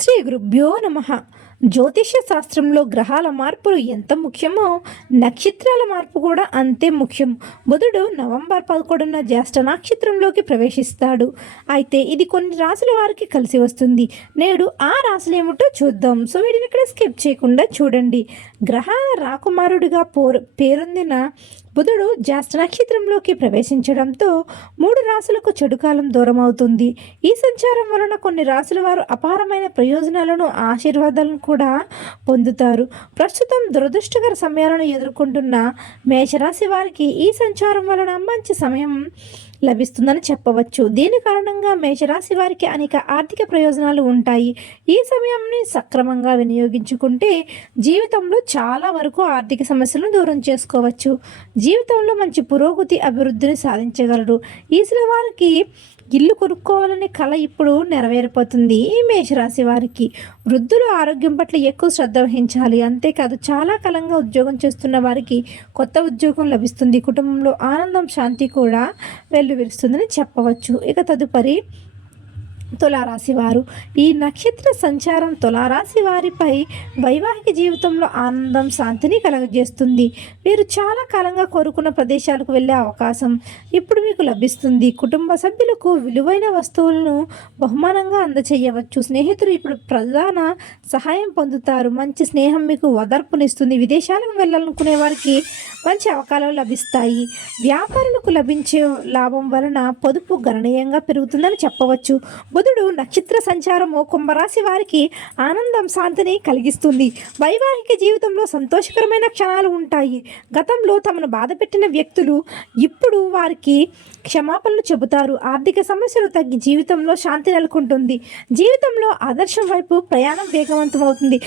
శ్రీ గురుభ్యో నమ. జ్యోతిష్య శాస్త్రంలో గ్రహాల మార్పులు ఎంత ముఖ్యమో నక్షత్రాల మార్పు కూడా అంతే ముఖ్యం. బుధుడు నవంబర్ పదకొండున జ్యేష్ఠ నక్షత్రంలోకి ప్రవేశిస్తాడు. అయితే ఇది కొన్ని రాసుల వారికి కలిసి వస్తుంది. నేడు ఆ రాశులు ఏమిటో చూద్దాం. సో వీటిని ఇక్కడ స్కిప్ చేయకుండా చూడండి. గ్రహాల రాకుమారుడిగా పోరు పేరొందిన బుధుడు జ్యేష్ఠ నక్షత్రంలోకి ప్రవేశించడంతో మూడు రాసులకు చెడుకాలం దూరం అవుతుంది ఈ సంచారం వలన కొన్ని రాసుల వారు అపారమైన ప్రయోజనాలను ఆశీర్వాదాలను కూడా పొందుతారు. ప్రస్తుతం దురదృష్టకర సమయాలను ఎదుర్కొంటున్న మేషరాశి వారికి ఈ సంచారం వలన మంచి సమయం లభిస్తుందని చెప్పవచ్చు. దీని కారణంగా మేషరాశి వారికి అనేక ఆర్థిక ప్రయోజనాలు ఉంటాయి. ఈ సమయాన్ని సక్రమంగా వినియోగించుకుంటే జీవితంలో చాలా వరకు ఆర్థిక సమస్యలను దూరం చేసుకోవచ్చు. జీవితంలో మంచి పురోగతి అభివృద్ధిని సాధించగలరు. ఈ వారికి ఇల్లు కొనుక్కోవాలనే కళ ఇప్పుడు నెరవేరిపోతుంది ఈ మేషరాశి వారికి. వృద్ధులు ఆరోగ్యం పట్ల ఎక్కువ శ్రద్ధ వహించాలి. అంతేకాదు చాలా కాలంగా ఉద్యోగం చేస్తున్న వారికి కొత్త ఉద్యోగం లభిస్తుంది. కుటుంబంలో ఆనందం శాంతి కూడా వెల్లువిరుస్తుందని చెప్పవచ్చు. ఇక తదుపరి తులారాశి వారు ఈ నక్షత్ర సంచారం తులారాశి వారిపై వైవాహిక జీవితంలో ఆనందం శాంతిని కలగజేస్తుంది. మీరు చాలా కాలంగా కోరుకున్న ప్రదేశాలకు వెళ్ళే అవకాశం ఇప్పుడు మీకు లభిస్తుంది. కుటుంబ సభ్యులకు విలువైన వస్తువులను బహుమానంగా అందచేయవచ్చు స్నేహితులు ఇప్పుడు ప్రధాన సహాయం పొందుతారు. మంచి స్నేహం మీకు వదర్పునిస్తుంది. విదేశాలకు వెళ్ళాలనుకునే వారికి మంచి అవకాశాలు లభిస్తాయి. వ్యాపారులకు లభించే లాభం వలన పొదుపు గణనీయంగా పెరుగుతుందని చెప్పవచ్చు. బుధుడు నక్షత్ర సంచారము కుంభరాశి వారికి ఆనందం శాంతిని కలిగిస్తుంది. వైవాహిక జీవితంలో సంతోషకరమైన క్షణాలు ఉంటాయి. గతంలో తమను బాధపెట్టిన వ్యక్తులు ఇప్పుడు వారికి క్షమాపణలు చెబుతారు. ఆర్థిక సమస్యలు తగ్గి జీవితంలో శాంతి నెలకొంటుంది. జీవితంలో ఆదర్శం వైపు ప్రయాణం వేగవంతమవుతుంది.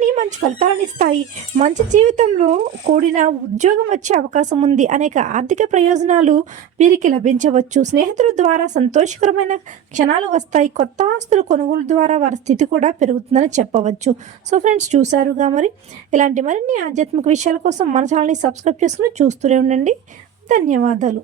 ప్రయత్నాలన్నీ మంచి ఫలితాలను ఇస్తాయి. మంచి జీవితంలో కూడిన ఉద్యోగం వచ్చే అవకాశం ఉంది. అనేక ఆర్థిక ప్రయోజనాలు వీరికి లభించవచ్చు. స్నేహితుల ద్వారా సంతోషకరమైన క్షణాలు వస్తాయి. కొత్త ఆస్తులు కొనుగోలు ద్వారా వారి స్థితి కూడా పెరుగుతుందని చెప్పవచ్చు. సో ఫ్రెండ్స్ చూసారుగా మరి? ఇలాంటి మరిన్ని ఆధ్యాత్మిక విషయాల కోసం మన ఛానల్ని సబ్స్క్రైబ్ చేసుకుని చూస్తూనే ఉండండి. ధన్యవాదాలు.